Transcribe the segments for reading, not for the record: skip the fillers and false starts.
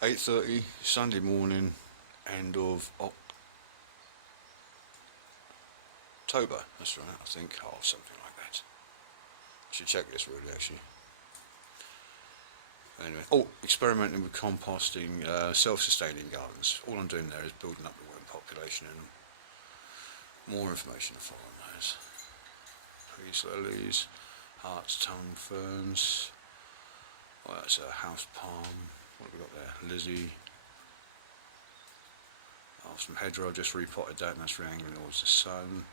8:30 Sunday morning, end of October. That's right, I think. Oh, something like that. Should check this really, actually. Anyway, experimenting with composting, self-sustaining gardens. All I'm doing there is building up the worm population, and more information to follow on those. Peace lilies, heart's tongue ferns. Oh, that's a house palm. What have we got there? Lizzie. Oh, some hedgerow. Just repotted that, and that's re-angling towards the sun.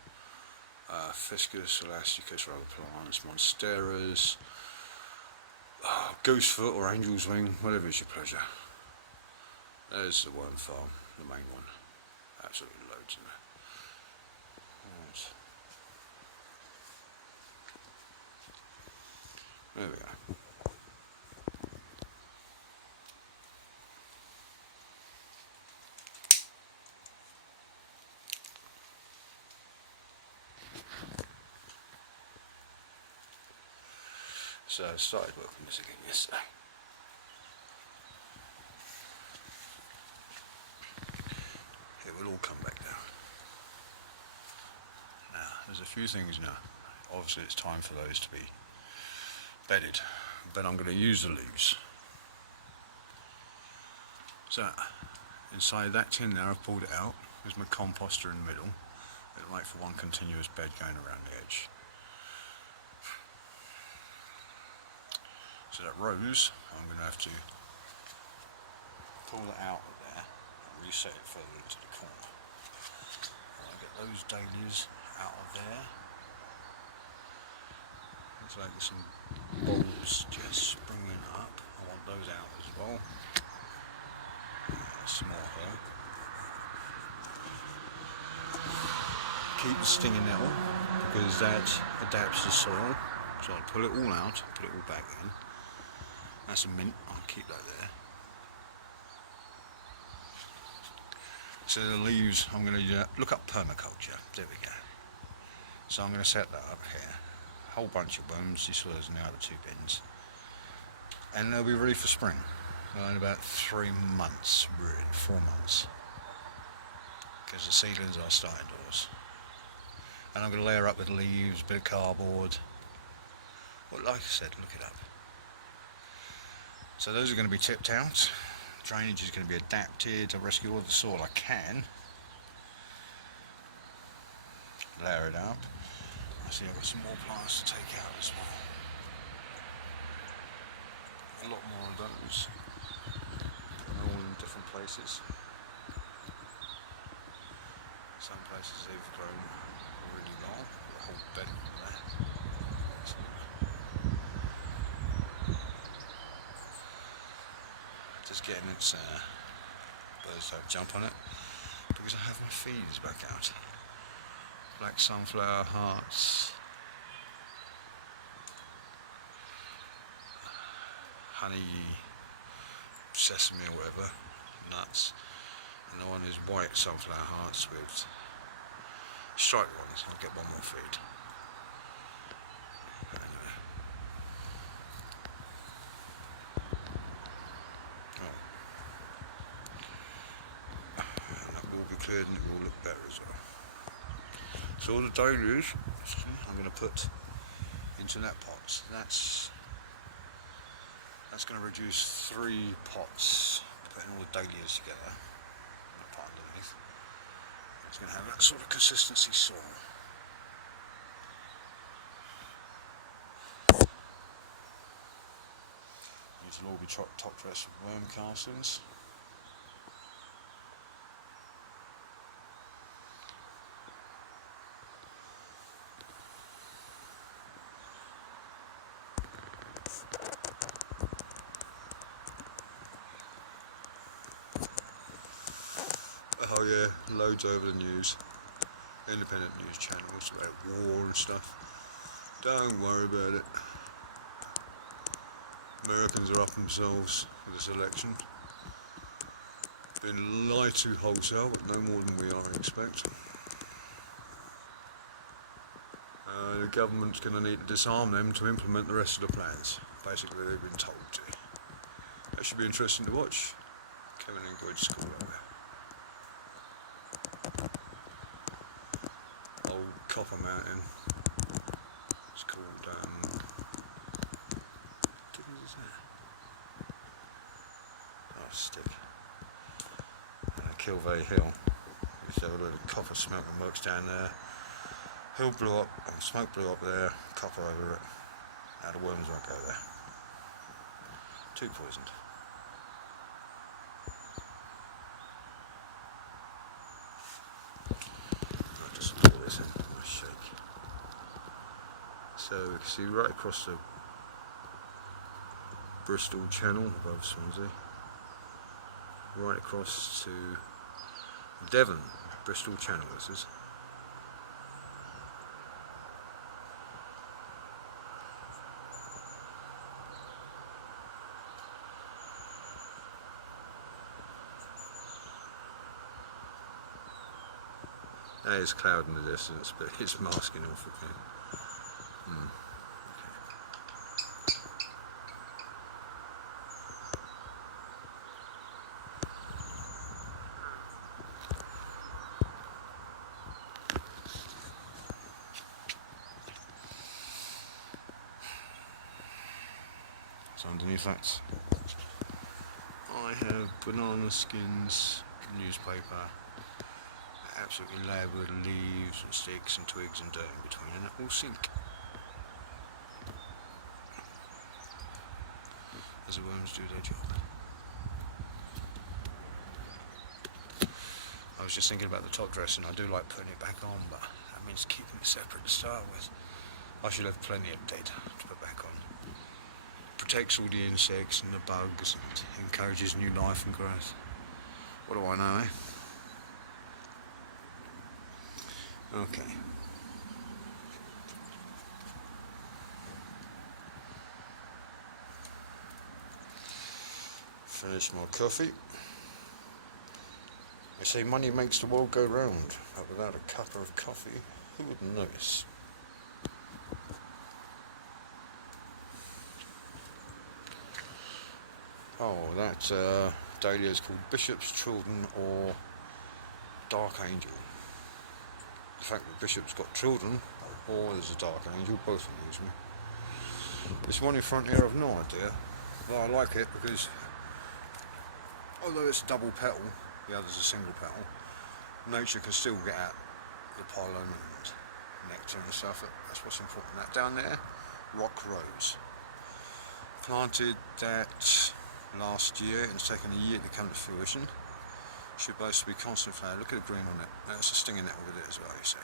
Fiscus elasticus for other plants. Monsteras. Goosefoot or angel's wing, whatever is your pleasure. There's the worm farm, the main one. Absolutely loads in there. Right. There we go. So I started working this again yesterday. It will all come back down. Now, there's a few things now. Obviously it's time for those to be bedded, but I'm going to use the leaves. So, inside that tin there, I've pulled it out. There's my composter in the middle. It'll make for one continuous bed going around the edge. So that rose, I'm going to have to pull it out of there and reset it further into the corner. I'll get those dahlias out of there. Looks like there's some bulbs just springing up. I want those out as well. Some more here. Keep the stinging nettle because that adapts to soil. So I'll pull it all out, put it all back in. That's a mint, I'll keep that there. So the leaves, I'm going to look up permaculture. There we go. So I'm going to set that up here. A whole bunch of worms, this was now the 2 bins. And they'll be ready for spring. In about 3 months, really, 4 months. Because the seedlings are starting indoors. And I'm going to layer up with leaves, a bit of cardboard. Well, like I said, look it up. So those are going to be tipped out. Drainage is going to be adapted. I'll rescue all the soil I can. Layer it up. I see I've got some more plants to take out as well. A lot more of those. They're all in different places. Some places they've grown really long. The whole bed there. Just getting its birds don't jump on it because I have my feeds back out. Black sunflower hearts, honey, sesame or whatever, nuts, and the one is white sunflower hearts with striped ones. I'll get one more feed. Cleared and it will look better as well. So all the dahlias I'm going to put into that pot. That's going to reduce 3 pots, putting all the dahlias together. That part underneath. It's going to have that sort of consistency soil. These will all be top dressed with worm castings. Oh yeah, loads over the news. Independent news channels about war and stuff. Don't worry about it. Americans are up themselves for this election. Been lied to wholesale, but no more than we are expecting. The government's going to need to disarm them to implement the rest of the plans. Basically, they've been told to. That should be interesting to watch. Kevin and Good School up there. Old Copper Mountain. It's called, what is that? Oh, stick. Kilvey Hill. Used to have a little copper smelting works down there. Hill blew up, and smoke blew up there, copper over it. Now the worms won't go there. Too poisoned. I'll just pour this in, I'll shake. So you can see right across the Bristol Channel above Swansea, right across to Devon, Bristol Channel this is. There is cloud in the distance, but it's masking off again. So underneath that, I have banana skins, newspaper, absolutely layered with leaves and sticks and twigs and dirt in between, and it will sink as the worms do their job. I was just thinking about the top dressing. I do like putting it back on, but that means keeping it separate to start with. I should have plenty of dead to put back on. Protects all the insects and the bugs and encourages new life and growth. What do I know, eh? Okay. Finish my coffee. They say money makes the world go round, but without a cup of coffee, who would notice? Oh, that dahlia is called Bishop's Children or Dark Angel. The fact that Bishop's got children or there's a Dark Angel, both amuse me. This one in front here I've no idea, but I like it because although it's double petal, the other's a single petal, nature can still get at the pollen and nectar and stuff. That's what's important. That down there, Rock Rose. Planted that last year, and it's taken a year to come to fruition. Should both be constant flower. Look at the green on it. That's a stinging nettle with it as well, you see.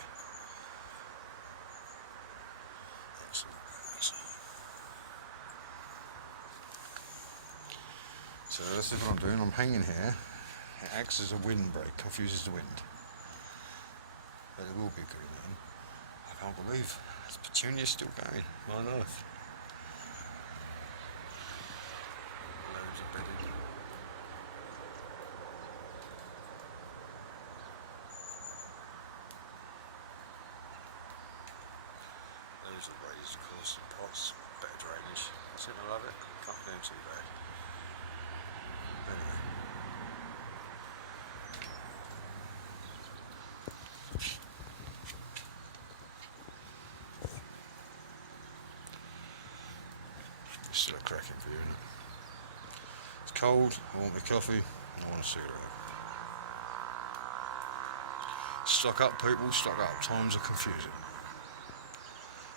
So this is what I'm doing. I'm hanging here. It acts as a windbreak, confuses the wind. But it will be green then. I can't believe this petunia's still going. My life. Loads of bedding. Loads of raised, of course, and pots. Better drainage. I think I love it. Can't be doing too bad. Anyway. It's still a cracking view, isn't it? It's cold, I want my coffee, I want a cigarette. Stock up, people, stock up. Times are confusing.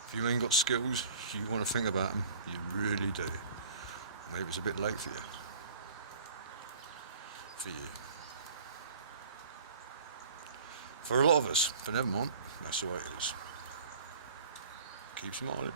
If you ain't got skills, you want to think about them, you really do. Maybe it's a bit late for you. For you. For a lot of us, but never mind, that's the way it is. Keep smiling.